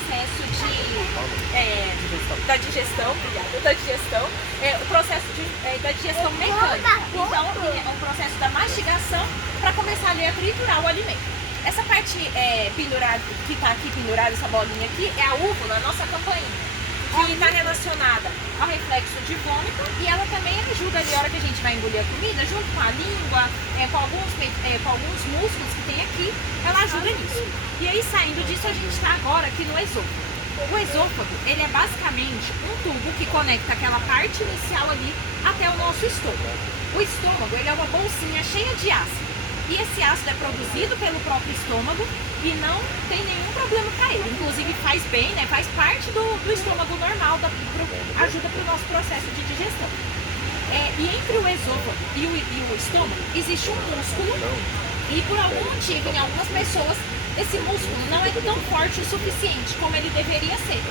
processo da digestão, o processo da digestão mecânica. Então, é um processo da mastigação para começar ali a triturar o alimento. Essa parte pendurada, que está aqui pendurada, essa bolinha aqui, é a úvula, a nossa campainha, que está relacionada ao reflexo de vômito, e ela também ajuda ali, a hora que a gente vai engolir a comida, junto com a língua, com alguns músculos que tem aqui, ela ajuda nisso. E aí, saindo disso, a gente está agora aqui no esôfago. O esôfago, ele é basicamente um tubo que conecta aquela parte inicial ali até o nosso estômago. O estômago, ele é uma bolsinha cheia de ácido. E esse ácido é produzido pelo próprio estômago e não tem nenhum problema para ele. Inclusive faz bem, né? Faz parte do estômago normal, ajuda para o nosso processo de digestão. E entre o esôfago e o estômago existe um músculo, e por algum motivo, em algumas pessoas, esse músculo não é tão forte o suficiente como ele deveria ser.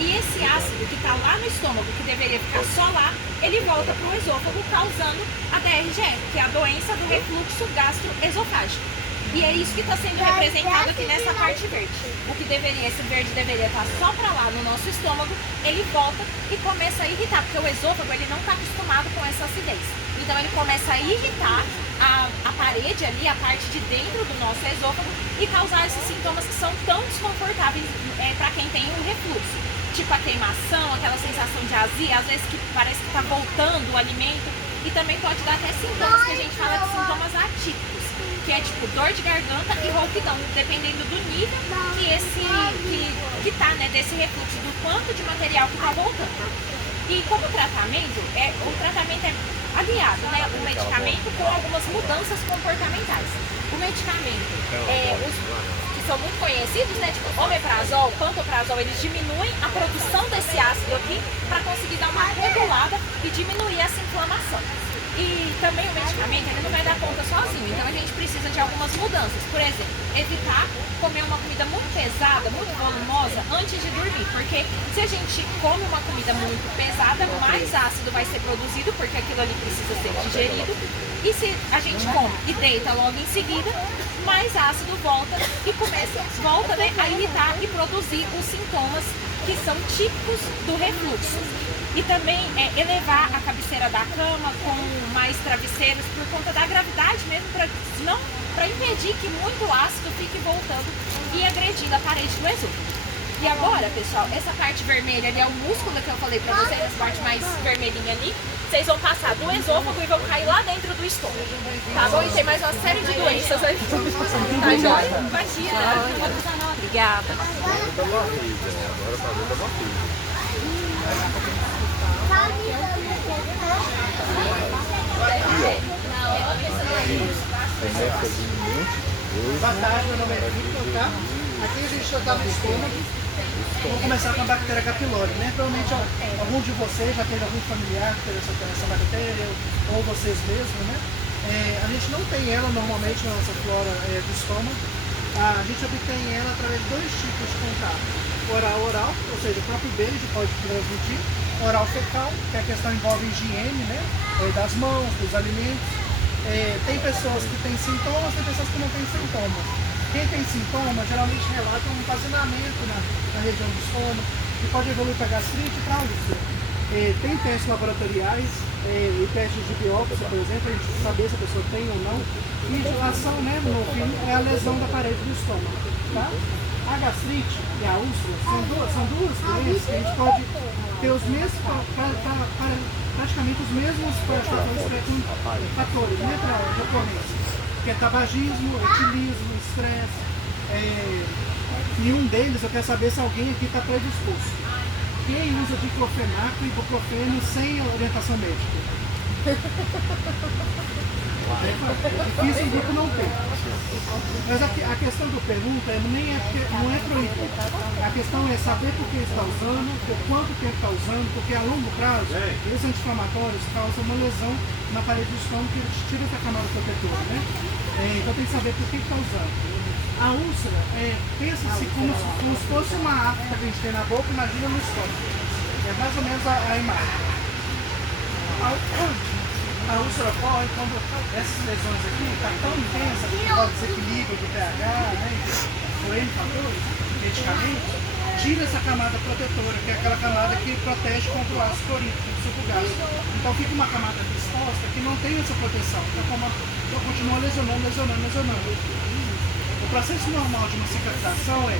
E esse ácido que está lá no estômago, que deveria ficar só lá, ele volta para o esôfago, causando a DRGE, que é a doença do refluxo gastroesofágico. E é isso que está sendo representado aqui nessa parte verde. Esse verde deveria estar só para lá no nosso estômago, ele volta e começa a irritar, porque o esôfago ele não está acostumado com essa acidez. Então ele começa a irritar a parede ali, a parte de dentro do nosso esôfago, e causar esses sintomas que são tão desconfortáveis para quem tem um refluxo. Tipo a queimação, aquela sensação de azia, às vezes que parece que está voltando o alimento, e também pode dar até sintomas que a gente fala de sintomas atípicos, que é tipo dor de garganta e rouquidão, dependendo do nível que tá, né, desse refluxo, do quanto de material que está voltando. E como tratamento, o tratamento é aliado, né, o medicamento com algumas mudanças comportamentais. O medicamento, os que são muito conhecidos, né, tipo omeprazol, pantoprazol, eles diminuem a produção desse ácido aqui para conseguir dar uma regulada e diminuir essa inflamação. E também o medicamento, ele não vai dar conta sozinho, então a gente precisa de algumas mudanças. Por exemplo, evitar comer uma comida muito pesada, muito volumosa antes de dormir, porque se a gente come uma comida muito pesada, mais ácido vai ser produzido, porque aquilo ali precisa ser digerido, e se a gente come e deita logo em seguida, mais ácido volta e volta, né, a irritar e produzir os sintomas que são típicos do refluxo. E também elevar a cabeceira da cama com mais travesseiros por conta da gravidade mesmo, para impedir que muito ácido fique voltando e agredindo a parede do esôfago. E agora, pessoal, essa parte vermelha ali é o músculo que eu falei pra vocês, essa parte mais vermelhinha ali. Vocês vão passar do esôfago e vão cair lá dentro do estômago, tá bom? E tem mais uma série de doenças aí. Tá joia? Imagina. Obrigada. Boa tarde, meu nome é Victor, tá? Aqui a gente já está no estômago. Vamos começar com a bactéria H. pylori, né? Provavelmente algum de vocês já teve algum familiar que teve essa bactéria, ou vocês mesmos, né? A gente não tem ela normalmente na nossa flora do estômago. A gente obtém ela através de dois tipos de contato. Oral, ou seja, o próprio beijo pode transmitir. Oral fecal, que a questão envolve higiene, né? Das mãos, dos alimentos. Tem pessoas que têm sintomas, tem pessoas que não têm sintomas. Quem tem sintomas geralmente relata um vaziamento na região do estômago, que pode evoluir para gastrite e para úlcera. Tem testes laboratoriais e testes de biópsia, por exemplo, a gente saber se a pessoa tem ou não. E dilação, né, no fim, é a lesão da parede do estômago. Tá? A gastrite e a úlcera são duas doenças que a gente pode ter os mesmos, praticamente os mesmos fatores, né, para ocorrência, que é tabagismo, etilismo, estresse, e um deles eu quero saber se alguém aqui está predisposto. Quem usa diclofenaco e ibuprofeno sem orientação médica? É difícil o grupo não tem. Mas a questão que eu pergunto não é proibir. A questão é saber por que está usando, por quanto tempo está usando, porque a longo prazo, esses anti-inflamatórios causam uma lesão na parede do estômago que eles tiram essa camada protetora, né? Então tem que saber por que está usando. A úlcera, pensa-se como se fosse uma afta que a gente tem na boca, imagina no estômago. É mais ou menos a imagem. A úlcera ocorre quando essas lesões aqui estão tão intensas, que pode desequilíbrio do pH, né, por N fatores, medicamentos, tira essa camada protetora, que é aquela camada que protege contra o ácido clorídrico do suco gástrico. Então fica uma camada exposta que não tem essa proteção. Então continua lesionando. O processo normal de uma cicatrização é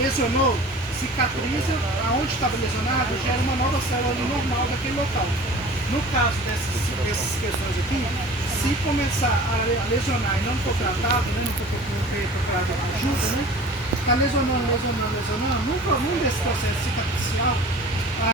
lesionou, cicatriza, aonde estava lesionado, gera uma nova célula ali normal daquele local. No caso dessas questões aqui, se começar a lesionar e não for tratado, né, não for procurado ajuda, né, está lesionando, num desse processo cicatricial,